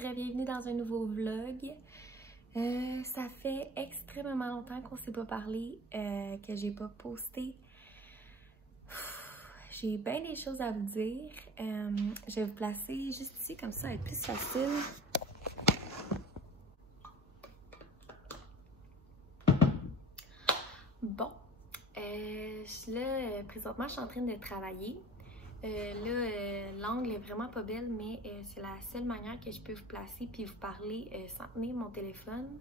Bienvenue dans un nouveau vlog. Ça fait extrêmement longtemps qu'on ne s'est pas parlé, que j'ai pas posté. J'ai bien des choses à vous dire. Je vais vous placer juste ici, comme ça va être plus facile. Bon, là, présentement, je suis en train de travailler. L'angle est vraiment pas belle, mais c'est la seule manière que je peux vous placer puis vous parler sans tenir mon téléphone.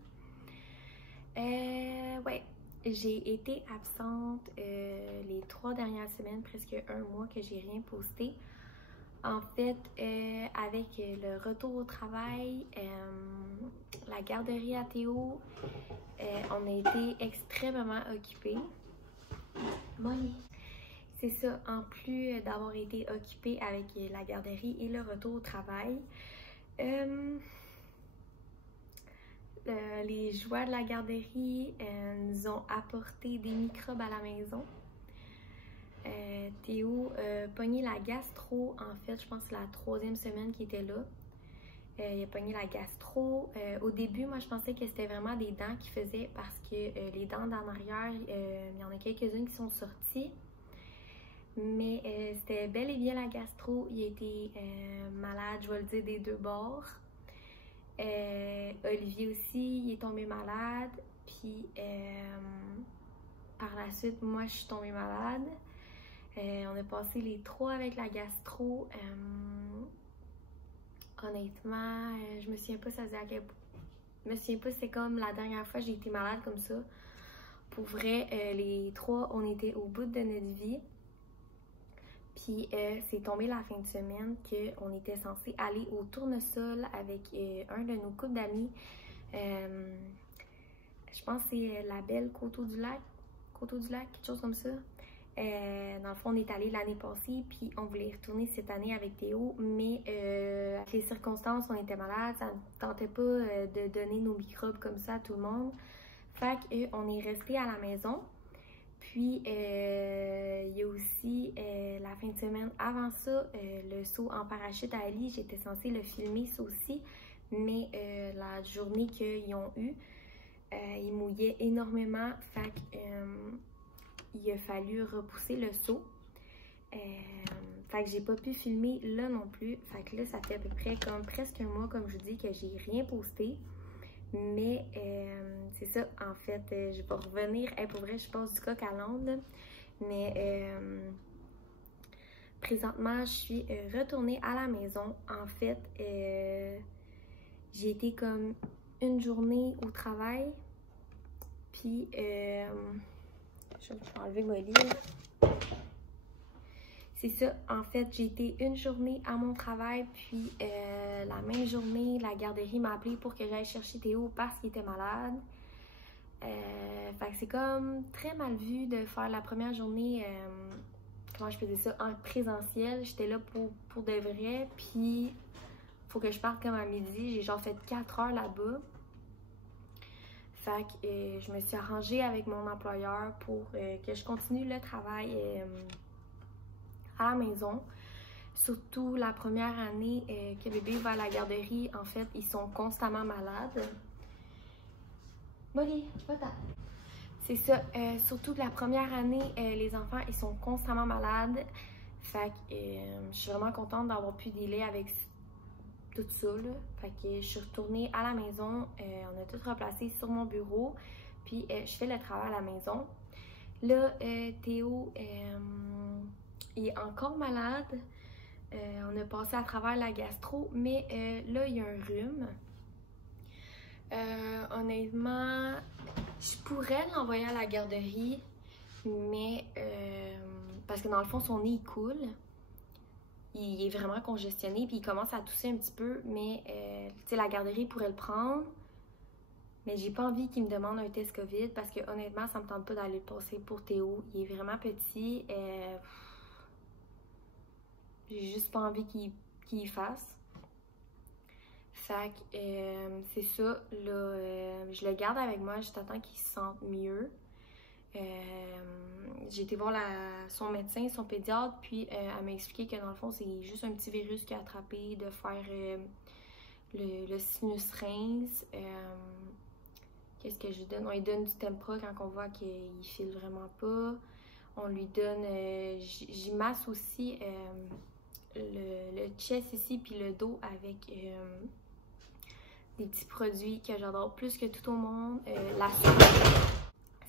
Ouais, j'ai été absente les 3 dernières semaines, presque un mois que j'ai rien posté. En fait, avec le retour au travail, la garderie à Théo, on a été extrêmement occupés. Molly. C'est ça, en plus d'avoir été occupée avec la garderie et le retour au travail, les joueurs de la garderie nous ont apporté des microbes à la maison. Théo a pogné la gastro, en fait, je pense que c'est la 3e semaine qu'il était là. Il a pogné la gastro. Au début, moi, je pensais que c'était vraiment des dents qu'il faisait parce que les dents d'en arrière, il y en a quelques-unes qui sont sorties. Mais c'était bel et bien la gastro. Il a été malade, je vais le dire, des deux bords. Olivier aussi, il est tombé malade. Puis par la suite, moi, je suis tombée malade. On a passé les 3 avec la gastro. Honnêtement, je me souviens pas ça faisait à quel point. Je me souviens pas c'est comme la dernière fois que j'ai été malade comme ça. Pour vrai, les 3, on était au bout de notre vie. Puis c'est tombé la fin de semaine qu'on était censé aller au tournesol avec un de nos couples d'amis. Je pense que c'est la belle Coteau du Lac, quelque chose comme ça. Dans le fond, on est allé l'année passée, puis on voulait y retourner cette année avec Théo, mais avec les circonstances, on était malade, ça ne tentait pas de donner nos microbes comme ça à tout le monde. Fait qu'on est resté à la maison. Puis, il y a aussi la fin de semaine avant ça, le saut en parachute à Ali. J'étais censée le filmer, ça aussi, mais la journée qu'ils ont eu, il mouillait énormément. Fait qu'il a fallu repousser le saut. Fait que j'ai pas pu filmer là non plus. Fait que là, ça fait à peu près comme presque un mois, comme je vous dis, que j'ai rien posté. Mais c'est ça, en fait, je vais revenir. Pour vrai, je passe du coq à l'âne. Mais présentement, je suis retournée à la maison. En fait, j'ai été comme une journée au travail. Puis, je vais enlever Molly. C'est ça, en fait, j'ai été une journée à mon travail, puis la même journée, la garderie m'a appelé pour que j'aille chercher Théo parce qu'il était malade. Fait que c'est comme très mal vu de faire la première journée, comment je faisais ça, en présentiel. J'étais là pour de vrai, puis faut que je parte comme à midi. J'ai genre fait 4 heures là-bas. Fait que je me suis arrangée avec mon employeur pour que je continue le travail à la maison. Surtout la première année que bébé va à la garderie, en fait, ils sont constamment malades. Molly, va-t'en. C'est ça, surtout que la première année, les enfants, ils sont constamment malades. Fait que je suis vraiment contente d'avoir pu dealer avec tout ça, là. Fait que je suis retournée à la maison, on a tout replacé sur mon bureau, puis je fais le travail à la maison. Là, Théo, il est encore malade. On a passé à travers la gastro, mais là, il y a un rhume. Honnêtement, je pourrais l'envoyer à la garderie, mais parce que dans le fond, son nez il coule. Il est vraiment congestionné, puis il commence à tousser un petit peu, mais tu sais, la garderie pourrait le prendre. Mais j'ai pas envie qu'il me demande un test COVID parce que honnêtement, ça me tente pas d'aller le passer pour Théo. Il est vraiment petit. J'ai juste pas envie qu'il y fasse. Fait que c'est ça. Là, je le garde avec moi juste à temps qu'il se sente mieux. J'ai été voir son médecin, son pédiatre, puis elle m'a expliqué que dans le fond, c'est juste un petit virus qui a attrapé de faire le sinus rince. Qu'est-ce que je lui donne? On lui donne du Tempra quand on voit qu'il file vraiment pas. On lui donne... j'y masse aussi le chest ici puis le dos avec des petits produits que j'adore plus que tout au monde. La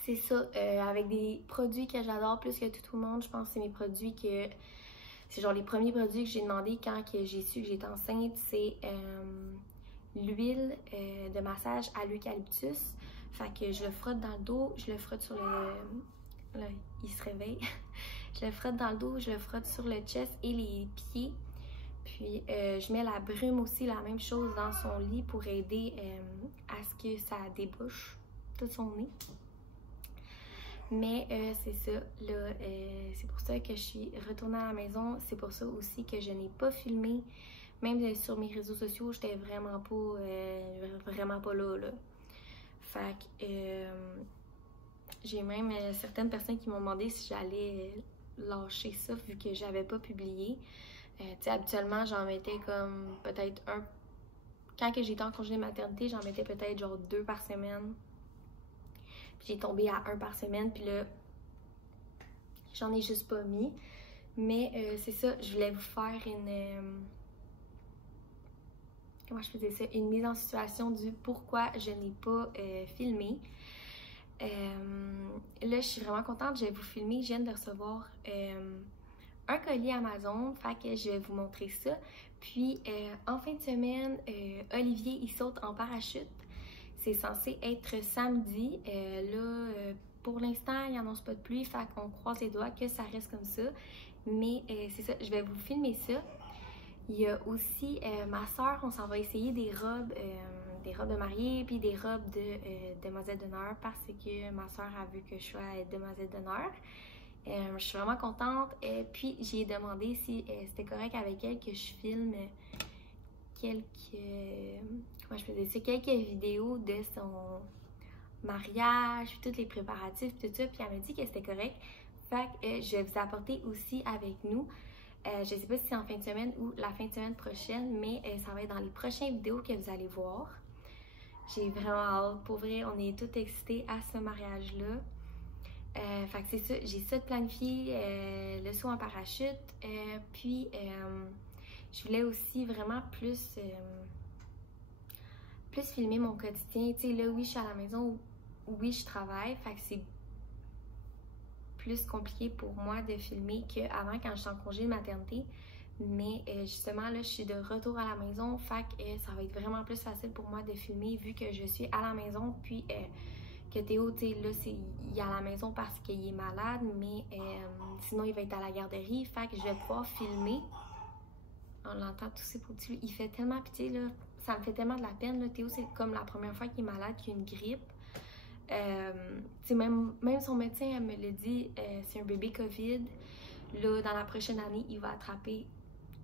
c'est ça, avec des produits que j'adore plus que tout au monde. Je pense que c'est mes produits que... C'est genre les premiers produits que j'ai demandé quand j'ai su que j'étais enceinte. C'est l'huile de massage à l'eucalyptus. Fait que je le frotte dans le dos, je le frotte sur le... Là, il se réveille. Je le frotte dans le dos, je le frotte sur le chest et les pieds. Puis je mets la brume aussi, la même chose dans son lit pour aider à ce que ça débouche tout son nez. Mais c'est ça, là, c'est pour ça que je suis retournée à la maison. C'est pour ça aussi que je n'ai pas filmé. Même sur mes réseaux sociaux, j'étais vraiment pas là. Fait que j'ai même certaines personnes qui m'ont demandé si j'allais lâcher ça vu que j'avais pas publié. Tu sais, habituellement, j'en mettais comme peut-être un... Quand j'étais en congé de maternité, j'en mettais peut-être genre 2 par semaine. J'ai tombé à 1 par semaine, puis là, j'en ai juste pas mis. Mais c'est ça, je voulais vous faire une... comment je faisais ça? Une mise en situation du pourquoi je n'ai pas filmé. Là, je suis vraiment contente, je vais vous filmer. Je viens de recevoir un colis Amazon, fait que je vais vous montrer ça. Puis, en fin de semaine, Olivier, il saute en parachute. C'est censé être samedi. Pour l'instant, il n'annonce pas de pluie, fait qu'on croise les doigts que ça reste comme ça. Mais c'est ça, je vais vous filmer ça. Il y a aussi ma soeur, on s'en va essayer des robes de mariée, puis des robes de demoiselle d'honneur parce que ma soeur a vu que je sois demoiselle d'honneur. Je suis vraiment contente. Puis j'ai demandé si c'était correct avec elle que je filme quelques vidéos de son mariage, puis tous les préparatifs, tout ça. Puis elle m'a dit que c'était correct. Fait que je vais vous apporter aussi avec nous. Je sais pas si c'est en fin de semaine ou la fin de semaine prochaine, mais ça va être dans les prochaines vidéos que vous allez voir. J'ai vraiment hâte. Pour vrai, on est tous excités à ce mariage-là. Fait que c'est ça, j'ai ça de planifié, le saut en parachute. Puis, je voulais aussi vraiment plus filmer mon quotidien. Tu sais, là, oui, je suis à la maison, oui, je travaille. Fait que c'est plus compliqué pour moi de filmer qu'avant quand j'étais en congé de maternité. Mais justement, là, je suis de retour à la maison. Fait que ça va être vraiment plus facile pour moi de filmer vu que je suis à la maison. Puis que Théo, tu sais, là, il est à la maison parce qu'il est malade. Mais sinon, il va être à la garderie. Fait que je vais pouvoir filmer. On l'entend tousser pour petit. Il fait tellement pitié, là. Ça me fait tellement de la peine, là. Théo, c'est comme la première fois qu'il est malade, qu'il a une grippe. Même son médecin, elle me l'a dit, c'est un bébé COVID. Là, dans la prochaine année, il va attraper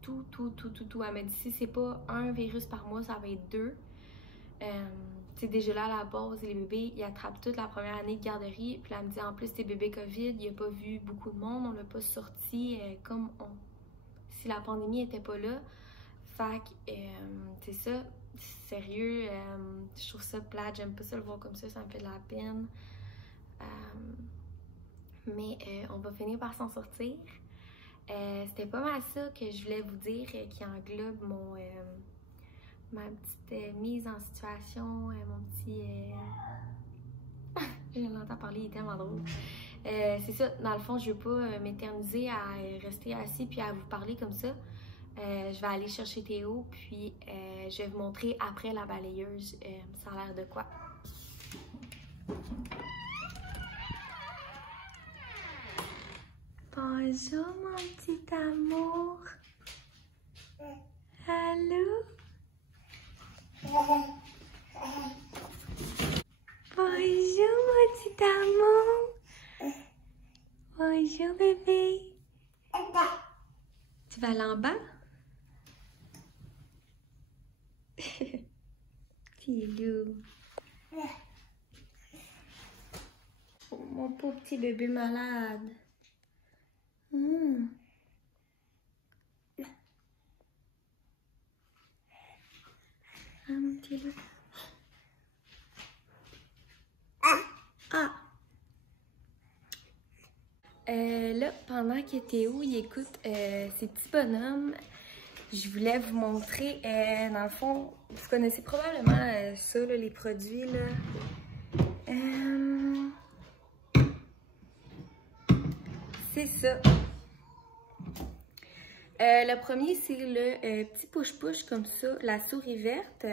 tout. Elle m'a dit, si c'est pas un virus par mois, ça va être 2. C'est déjà là à la base, les bébés, ils attrapent toute la première année de garderie. Puis là, elle me dit, en plus, c'est bébé COVID, il a pas vu beaucoup de monde, on l'a pas sorti si la pandémie était pas là. Fait que, c'est ça. Sérieux, je trouve ça plate, j'aime pas ça le voir comme ça me fait de la peine. Mais on va finir par s'en sortir. C'était pas mal ça que je voulais vous dire qui englobe ma petite mise en situation, mon petit... je l'entends parler, il est tellement drôle. C'est ça, dans le fond, je veux pas m'éterniser à rester assis puis à vous parler comme ça. Je vais aller chercher Théo, puis je vais vous montrer après la balayeuse, ça a l'air de quoi. Bonjour mon petit amour. Allô? Bonjour mon petit amour. Bonjour bébé. Tu vas aller en bas? Petit loup. Oh, mon pauvre petit bébé malade. Mon petit loup. Ah! Là, pendant que Théo il écoute ses petits bonhommes, je voulais vous montrer, dans le fond, vous connaissez probablement ça, là, les produits, là. C'est ça. Le premier, c'est le petit push-push comme ça, la souris verte.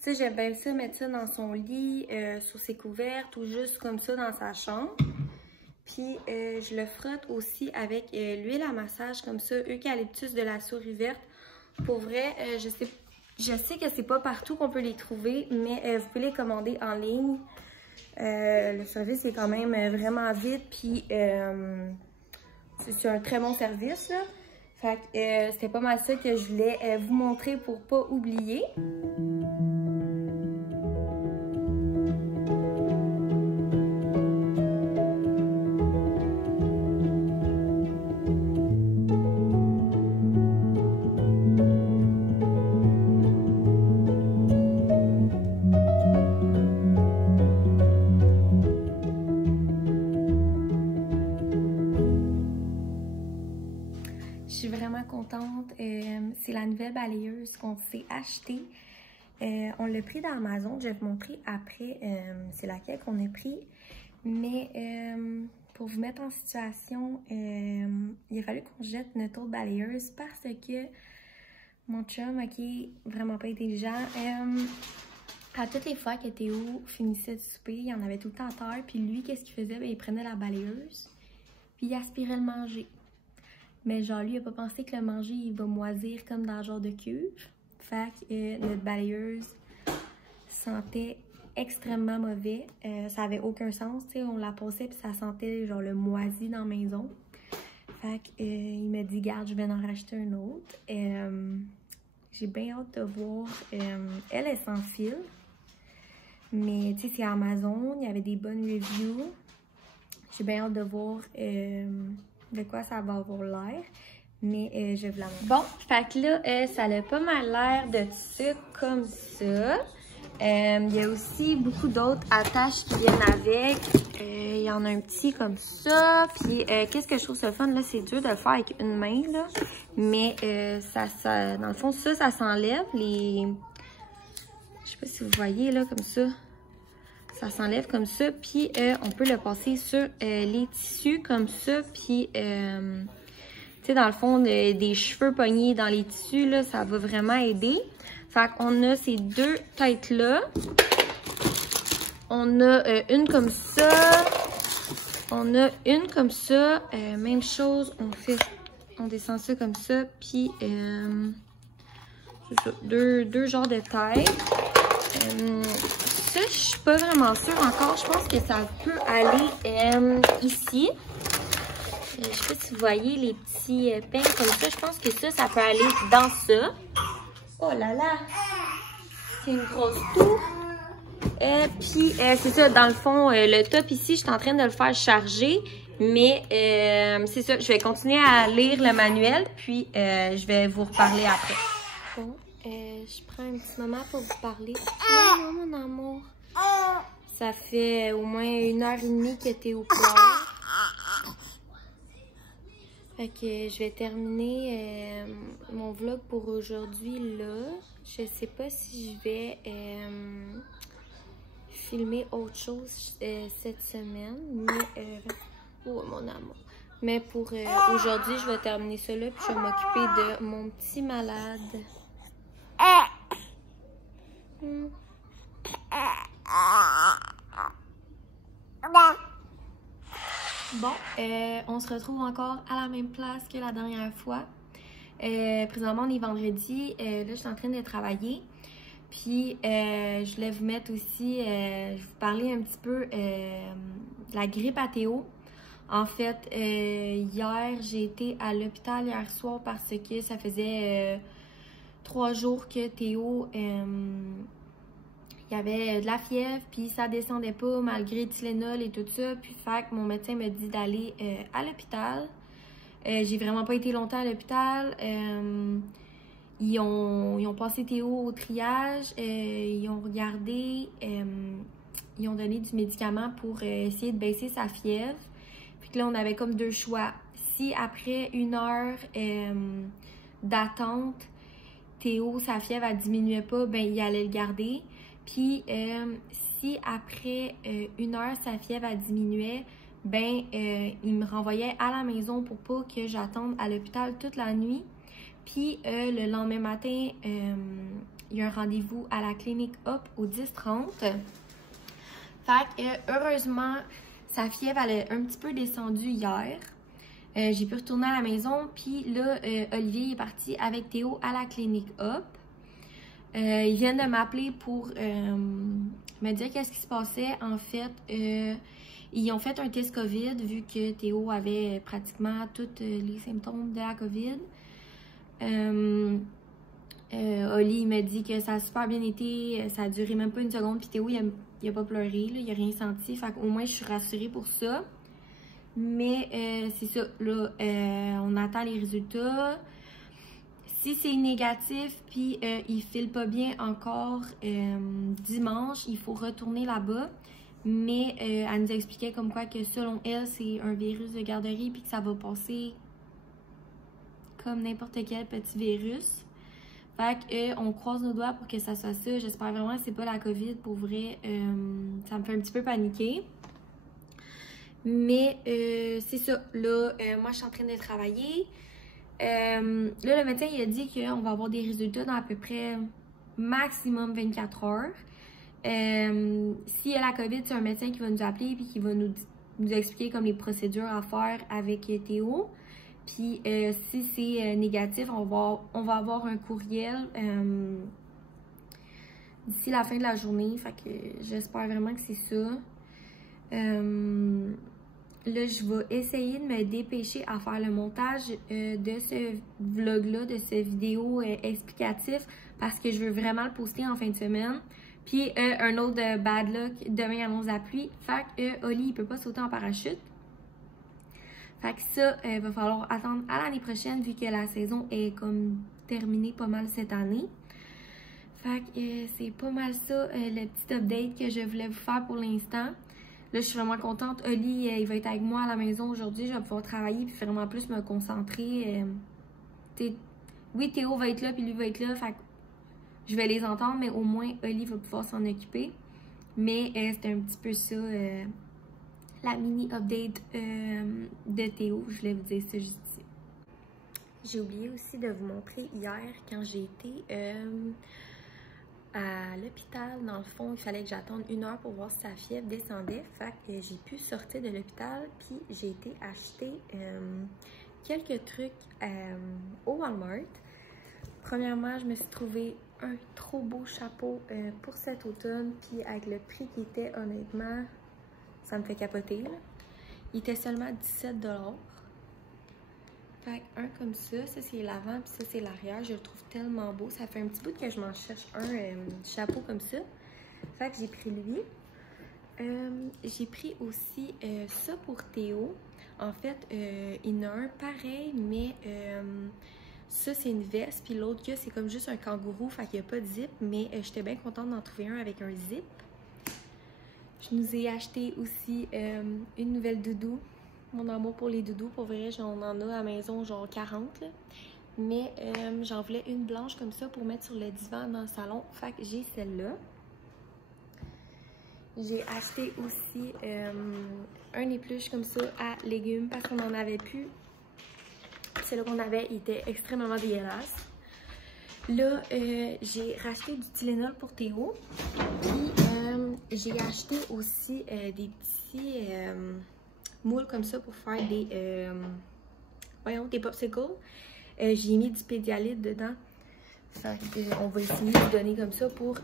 Ça, j'aime bien ça, mettre ça dans son lit, sur ses couvertes ou juste comme ça dans sa chambre. Puis, je le frotte aussi avec l'huile à massage comme ça, eucalyptus de la souris verte. Pour vrai, je sais que c'est pas partout qu'on peut les trouver, mais vous pouvez les commander en ligne. Le service est quand même vraiment vite, puis c'est un très bon service, là. Fait que c'était pas mal ça que je voulais vous montrer pour pas oublier. Je suis vraiment contente. C'est la nouvelle balayeuse qu'on s'est achetée. On l'a pris dans Amazon. Je vais vous montrer après c'est laquelle qu'on a pris. Mais pour vous mettre en situation, il a fallu qu'on jette notre autre balayeuse parce que mon chum, ok, vraiment pas intelligent, à toutes les fois que Théo finissait de souper, il y en avait tout le temps à terre. Puis lui, qu'est-ce qu'il faisait? Bien, il prenait la balayeuse puis il aspirait le manger. Mais genre, lui, il a pas pensé que le manger, il va moisir comme dans le genre de cuve. Fait que notre balayeuse sentait extrêmement mauvais. Ça avait aucun sens, tu sais. On la passait puis ça sentait genre le moisi dans la maison. Fait que il m'a dit, garde, je vais en racheter un autre. J'ai bien hâte de voir. Elle est sans fil. Mais tu sais, c'est Amazon. Il y avait des bonnes reviews. J'ai bien hâte de voir de quoi ça va avoir l'air, mais je vais vous la montrer. Bon, fait que là, ça a pas mal l'air de ça comme ça. Il y a aussi beaucoup d'autres attaches qui viennent avec. Il y en a un petit comme ça. Puis, qu'est-ce que je trouve ça fun, là, c'est dur de le faire avec une main, là. Mais, dans le fond, ça s'enlève. Je sais pas si vous voyez, là, comme ça. Ça s'enlève comme ça, puis on peut le passer sur les tissus comme ça, puis tu sais, dans le fond, des cheveux pognés dans les tissus, là, ça va vraiment aider. Fait qu'on a ces deux têtes-là. On a une comme ça. On a une comme ça. Même chose, on descend ça comme ça, puis c'est ça, deux genres de têtes. Ça, je suis pas vraiment sûre encore. Je pense que ça peut aller ici. Je sais pas si vous voyez les petits pins comme ça. Je pense que ça peut aller dans ça. Oh là là! C'est une grosse toux. Puis, c'est ça, dans le fond, le top ici, je suis en train de le faire charger. Mais, c'est ça, je vais continuer à lire le manuel. Puis, je vais vous reparler après. Bon. Je prends un petit moment pour vous parler. Oh, mon amour. Ça fait au moins 1h30 que Théo pleure. Fait que je vais terminer mon vlog pour aujourd'hui là. Je sais pas si je vais filmer autre chose cette semaine. Mais, oh mon amour. Mais pour aujourd'hui, je vais terminer ça là. Puis je vais m'occuper de mon petit malade. Bon, on se retrouve encore à la même place que la dernière fois. Présentement, on est vendredi. Là, je suis en train de travailler. Puis, je voulais vous mettre aussi, je vais vous parler un petit peu de la grippe à Théo. En fait, hier, j'ai été à l'hôpital hier soir parce que ça faisait 3 jours que Théo, il y avait de la fièvre, puis ça descendait pas malgré Tylenol et tout ça. Puis fait que mon médecin m'a dit d'aller à l'hôpital. J'ai vraiment pas été longtemps à l'hôpital. ils ont passé Théo au triage, ils ont regardé, ils ont donné du médicament pour essayer de baisser sa fièvre. Puis là, on avait comme deux choix. Si après 1 heure d'attente, Théo, sa fièvre, elle diminuait pas, ben il allait le garder. Puis si après 1 heure, sa fièvre, elle diminuait, ben il me renvoyait à la maison pour pas que j'attende à l'hôpital toute la nuit. Puis le lendemain matin, il y a un rendez-vous à la clinique Hop au 10h30. Fait que heureusement, sa fièvre elle a un petit peu descendu hier. J'ai pu retourner à la maison. Puis là, Olivier est parti avec Théo à la clinique Hop. Ils viennent de m'appeler pour me dire qu'est-ce qui se passait. En fait, ils ont fait un test COVID vu que Théo avait pratiquement tous les symptômes de la COVID. Oli m'a dit que ça a super bien été, ça a duré même pas 1 seconde, puis Théo il a pas pleuré, là, il a rien senti, fait qu'au moins je suis rassurée pour ça. Mais c'est ça, là, on attend les résultats. Si c'est négatif, puis il file pas bien encore dimanche, il faut retourner là-bas. Mais elle nous expliquait comme quoi que selon elle, c'est un virus de garderie, puis que ça va passer comme n'importe quel petit virus. Fait que on croise nos doigts pour que ça soit ça. J'espère vraiment que c'est pas la COVID. Pour vrai, ça me fait un petit peu paniquer. Mais c'est ça. Là, moi, je suis en train de travailler. Là, le médecin, il a dit qu'on va avoir des résultats dans à peu près maximum 24 heures. S'il y a la COVID, c'est un médecin qui va nous appeler et qui va nous expliquer comme les procédures à faire avec Théo. Puis si c'est négatif, on va avoir un courriel d'ici la fin de la journée. Fait que j'espère vraiment que c'est ça. Là, je vais essayer de me dépêcher à faire le montage de ce vlog-là, de cette vidéo explicatif, parce que je veux vraiment le poster en fin de semaine. Puis un autre bad luck, demain annonce la pluie. Fait que Oli, il peut pas sauter en parachute. Fait que ça, il va falloir attendre à l'année prochaine vu que la saison est comme terminée pas mal cette année. Fait que c'est pas mal ça, le petit update que je voulais vous faire pour l'instant. Là, je suis vraiment contente. Oli, il va être avec moi à la maison aujourd'hui. Je vais pouvoir travailler puis vraiment plus me concentrer. Oui, Théo va être là puis lui va être là. Fait que je vais les entendre, mais au moins, Oli va pouvoir s'en occuper. Mais c'était un petit peu ça, la mini-update de Théo. Je voulais vous dire ça juste ici. J'ai oublié aussi de vous montrer hier, quand j'ai été à l'hôpital, dans le fond, il fallait que j'attende 1 heure pour voir si sa fièvre descendait. Fait que j'ai pu sortir de l'hôpital, puis j'ai été acheter quelques trucs au Walmart. Premièrement, je me suis trouvé un trop beau chapeau pour cet automne, puis avec le prix qui était, honnêtement, ça me fait capoter, là. Il était seulement 17 $. Fait un comme ça c'est l'avant, puis ça c'est l'arrière. Je le trouve tellement beau. Ça fait un petit bout que je m'en cherche un chapeau comme ça. Fait que j'ai pris lui. J'ai pris aussi ça pour Théo. En fait, il y en a un pareil, mais ça c'est une veste, puis l'autre que c'est comme juste un kangourou, fait qu'il n'y a pas de zip, mais j'étais bien contente d'en trouver un avec un zip. Je nous ai acheté aussi une nouvelle doudou. Mon amour pour les doudous, pour vrai, j'en en a à la maison genre 40 là. Mais j'en voulais une blanche comme ça pour mettre sur le divan dans le salon. Fait que j'ai celle-là. J'ai acheté aussi un épluche comme ça à légumes parce qu'on en avait plus. Celui qu'on avait, il était extrêmement dégueulasse. Là, j'ai racheté du Tylenol pour Théo. Puis j'ai acheté aussi des petits moules comme ça pour faire des des popsicles. J'ai mis du Pédialyte dedans. Fait on va essayer de donner comme ça pour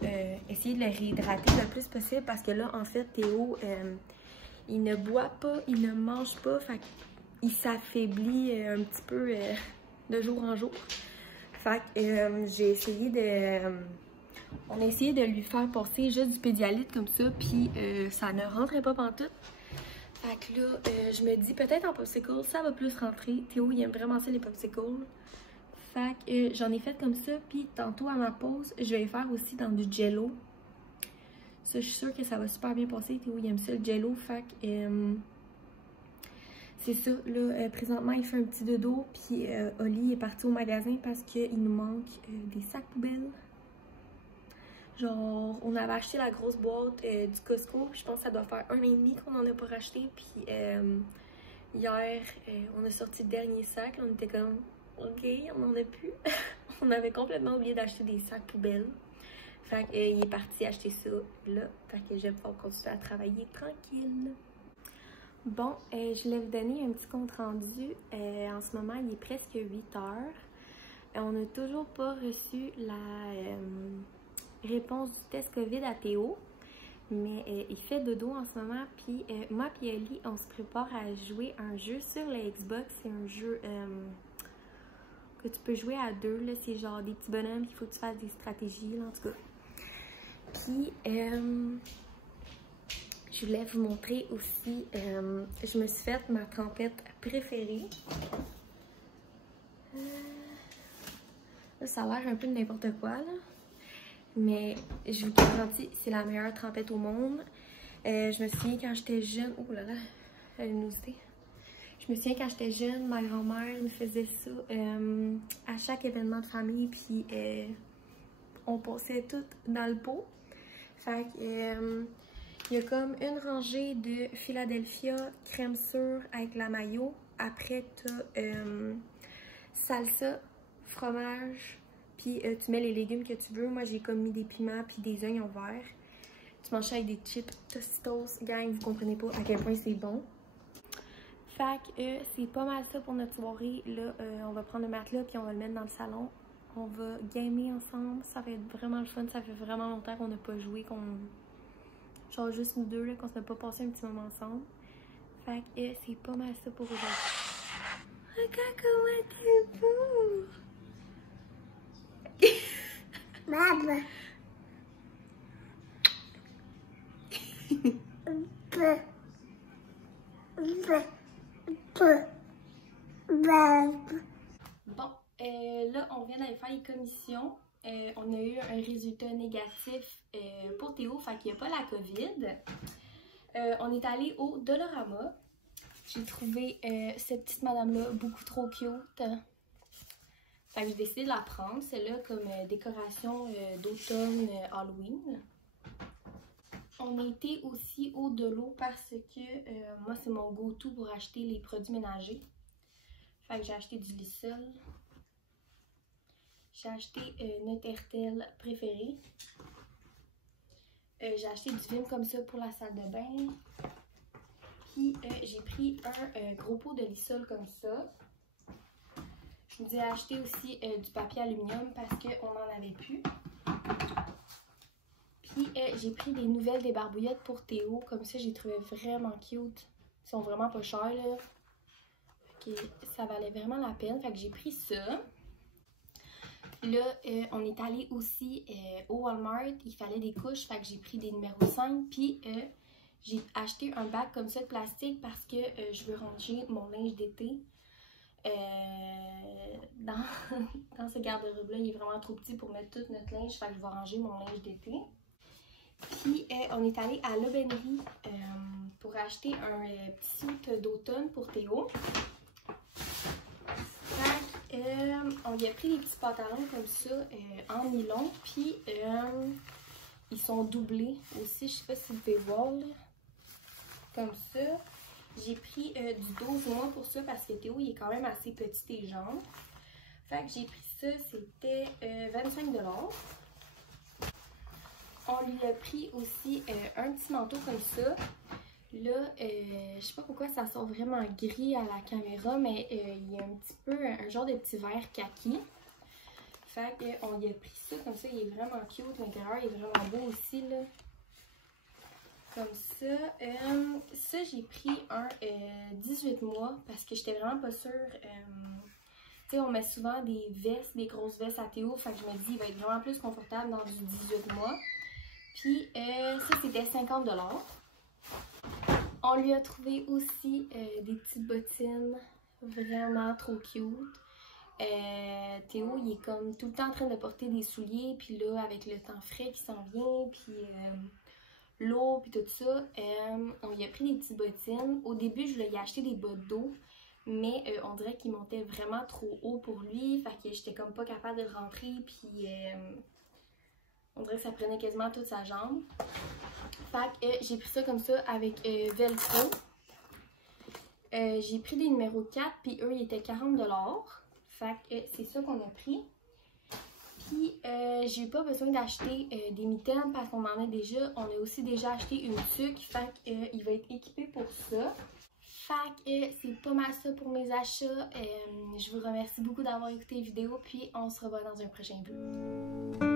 essayer de le réhydrater le plus possible parce que là, en fait, Théo, il ne boit pas, il ne mange pas, fait il s'affaiblit un petit peu de jour en jour. Fait j'ai essayé de... on a essayé de lui faire passer juste du Pédialyte comme ça, puis ça ne rentrait pas pantoute. Fait que là, je me dis peut-être en popsicle, ça va plus rentrer. Théo, il aime vraiment ça les popsicles. Fait que j'en ai fait comme ça. Puis tantôt à ma pause, je vais faire aussi dans du jello. Ça, je suis sûre que ça va super bien passer. Théo, il aime ça le jello. Fait que c'est ça. Là, présentement, il fait un petit dodo. Puis Oli est parti au magasin parce qu'il nous manque des sacs poubelles. Genre, on avait acheté la grosse boîte du Costco. Je pense que ça doit faire 1 an et demi qu'on n'en a pas racheté. Puis hier, on a sorti le dernier sac. Là, on était comme, OK, on n'en a plus. On avait complètement oublié d'acheter des sacs poubelles. Fait qu'il est parti acheter ça là. Fait que je vais pouvoir continuer à travailler tranquille. Bon, je voulais vous donner un petit compte rendu. En ce moment, il est presque 8 heures. On n'a toujours pas reçu la réponse du test COVID à Théo. Mais il fait dodo en ce moment. Puis moi et Oli, on se prépare à jouer un jeu sur la Xbox. C'est un jeu que tu peux jouer à deux. C'est genre des petits bonhommes. Il faut que tu fasses des stratégies, là, en tout cas. Puis, je voulais vous montrer aussi, je me suis faite ma trempette préférée. Là, ça a l'air un peu de n'importe quoi, là. Mais je vous garantis, c'est la meilleure trempette au monde. Je me souviens quand j'étais jeune, oh là là, la luminosité. Je me souviens quand j'étais jeune, ma grand-mère me faisait ça à chaque événement de famille, puis on passait tout dans le pot. Fait que, il y a comme une rangée de Philadelphia crème sûre avec la mayo. Après, t'as salsa, fromage, puis tu mets les légumes que tu veux. Moi, j'ai comme mis des piments puis des oignons verts. Tu manges ça avec des chips Tostitos. Gang, vous comprenez pas à quel point c'est bon. Fait que c'est pas mal ça pour notre soirée. Là, on va prendre le matelas puis on va le mettre dans le salon. On va gamer ensemble. Ça va être vraiment le fun. Ça fait vraiment longtemps qu'on n'a pas joué, genre juste nous deux, là, qu'on s'est pas passé un petit moment ensemble. Fait que c'est pas mal ça pour aujourd'hui. Regarde comment t'es beau! Maman! Bon, là, on vient d'aller faire les commissions. On a eu un résultat négatif pour Théo, fait qu'il n'y a pas la COVID. On est allé au Dollarama. J'ai trouvé cette petite madame-là beaucoup trop cute. Fait que j'ai décidé de la prendre, celle-là, comme décoration d'automne Halloween. On a été aussi au Delo parce que moi, c'est mon go-to pour acheter les produits ménagers. Fait que j'ai acheté du Lysol. J'ai acheté notre Hertel préféré. J'ai acheté du Vim comme ça pour la salle de bain. Puis j'ai pris un gros pot de Lysol comme ça. Je vous ai acheté aussi du papier aluminium parce qu'on n'en avait plus. Puis j'ai pris des nouvelles débarbouillettes pour Théo. Comme ça, j'ai trouvé vraiment cute. Ils sont vraiment pas chers, là. Ça valait vraiment la peine. Fait que j'ai pris ça. Là, on est allé aussi au Walmart. Il fallait des couches. Fait que j'ai pris des numéros 5. Puis j'ai acheté un bac comme ça de plastique parce que je veux ranger mon linge d'été. Dans ce garde-robe-là, il est vraiment trop petit pour mettre tout notre linge. Fait que je vais ranger mon linge d'été. Puis on est allé à l'aubainerie pour acheter un petit suit d'automne pour Théo. On y a pris des petits pantalons comme ça en nylon. Puis ils sont doublés aussi. Je sais pas si vous pouvez voir là. Comme ça. J'ai pris du 12 mois pour ça parce que Théo il est quand même assez petit tes jambes. Fait que j'ai pris ça, c'était 25 $. On lui a pris aussi un petit manteau comme ça. Là, je sais pas pourquoi ça sort vraiment gris à la caméra, mais il y a un petit peu un genre de petit vert kaki. Fait qu'on lui a pris ça comme ça, il est vraiment cute. L'intérieur est vraiment beau aussi, là. Comme ça. Ça, j'ai pris un 18 mois parce que j'étais vraiment pas sûre. Tu sais, on met souvent des vestes, des grosses vestes à Théo. Fait que je me dis, il va être vraiment plus confortable dans du 18 mois. Puis, ça, c'était 50 $. On lui a trouvé aussi des petites bottines vraiment trop cute. Théo, il est comme tout le temps en train de porter des souliers, puis là, avec le temps frais qui s'en vient, puis l'eau, puis tout ça, on lui a pris des petites bottines. Au début, je lui ai acheté des bottes d'eau, mais on dirait qu'il montait vraiment trop haut pour lui, fait que j'étais comme pas capable de rentrer, puis on dirait que ça prenait quasiment toute sa jambe. Fait que j'ai pris ça comme ça avec Velcro. J'ai pris des numéros 4, puis eux, ils étaient 40$. Fait que c'est ça qu'on a pris. Puis j'ai eu pas besoin d'acheter des mitaines parce qu'on en a déjà. On a aussi déjà acheté une tuque. Fait que il va être équipé pour ça. Fait que c'est pas mal ça pour mes achats. Je vous remercie beaucoup d'avoir écouté la vidéo. Puis on se revoit dans un prochain vidéo.